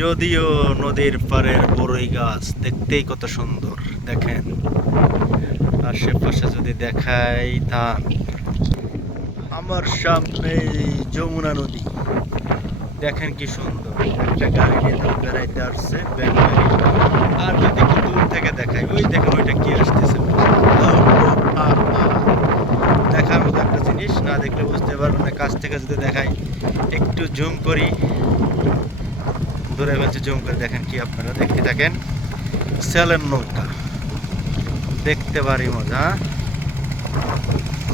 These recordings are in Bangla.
যদিও নদীর পাড়ের বড়ই গাছ দেখতেই কত সুন্দর দেখেন। আশেপাশে যদি দেখাই ধান, আমার সামনে যমুনা নদী দেখেন কি সুন্দর। একটা গাড়ি নিয়ে ধান বেড়াইতে আসছে ব্যান গাড়ি। আর যদি একটু দূর থেকে দেখাই, ওই দেখেন ওইটা কি আসতেছে। দেখার মতো একটা জিনিস, না দেখলে বুঝতে পারবেন না। কাছ থেকে যদি দেখাই, একটু জুম করি, দূরে ফেলছে জুম করে দেখেন কি আপনারা দেখতে থাকেন। সেলের নৌকা দেখতে পারি মজা।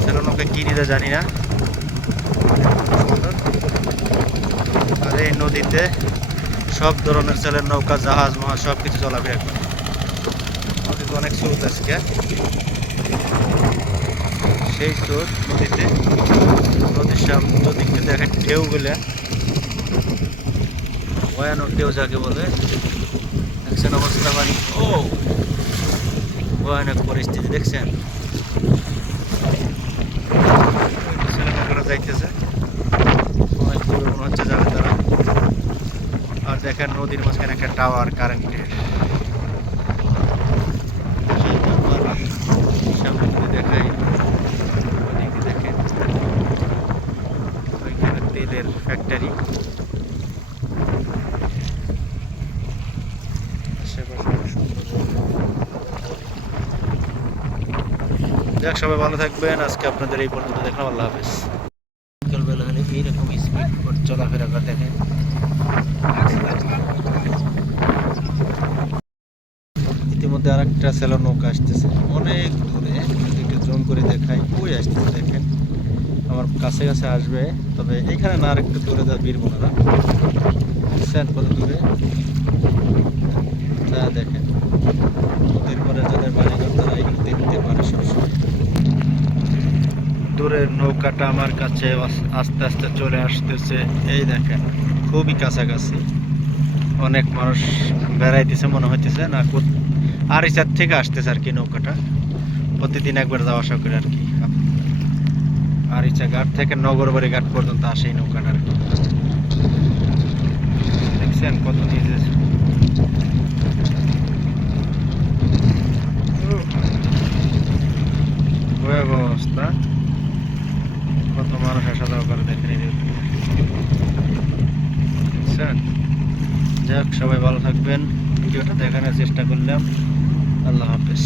সেলের নৌকা কি নিতে জানি না, আর এই নদীতে সব ধরনের সেলের নৌকা, জাহাজ মহাজ সব কিছু চলাফেরা করে। নদীতে অনেক স্রোত আজকে, সেই স্রোত নদীতে। নদীর নদীতে দেখেন ঢেউ গুলা, ভয়ানক ঢেউ যাকে বলে। দেখছেন অবস্থা পানি, ও ভয়ানক পরিস্থিতি দেখছেন। ছেলেমেয়েরা যাইতেছে, অনেক দূরে মনে হচ্ছে যাবে তারা। আর দেখেন নদীর মাঝখানে একটা টাওয়ার কারেন্টের। সামনে যদি দেখাই, ওদিকে দেখেন ওইখানে তেলের ফ্যাক্টরি। যাক, সবাই ভালো থাকবেন। আজকে আপনাদের এই পর্যন্ত দেখলাম। আল্লাহ হাফেজ। বিকালবেলা হলে এইরকম স্পিড চলাফেরা করে দেখেন। ইতিমধ্যে আর একটা সেলের নৌকা আসতেছে অনেক দূরে, যদি একটু জুম করে দেখাই, ওই আসতেছে দেখেন। আমার কাছে কাছে আসবে, তবে এইখানে না, আর একটু দূরে যা বীরবোনারা দেখছেন কত দূরে। তা দেখেন নদীর পরে যাদের বাড়িঘর, তারা এগুলো দেখতে পারে সবসময়। দূরের নৌকাটা আমার কাছে আস্তে আস্তে চলে আসতেছে, এই দেখেন খুবই কাছাকাছি। অনেক মানুষ বেড়াইতেছে মনে হইতেছে, না আরিচার থেকে আসতেছে আর কি নৌকাটা। প্রতিদিন একবার যাওয়া আসা করে আর কি। আরিচা ঘাট থেকে নগরবাড়ি ঘাট পর্যন্ত আসে এই নৌকাটা আর কি। দেখছেন কত নিচে, ভয়াবহ অবস্থা। কত মানুষ আসা যাওয়া করে দেখেন। দেখছেন। যাক, সবাই ভালো থাকবেন। ভিডিওটা দেখানোর চেষ্টা করলাম। আল্লাহ হাফেজ।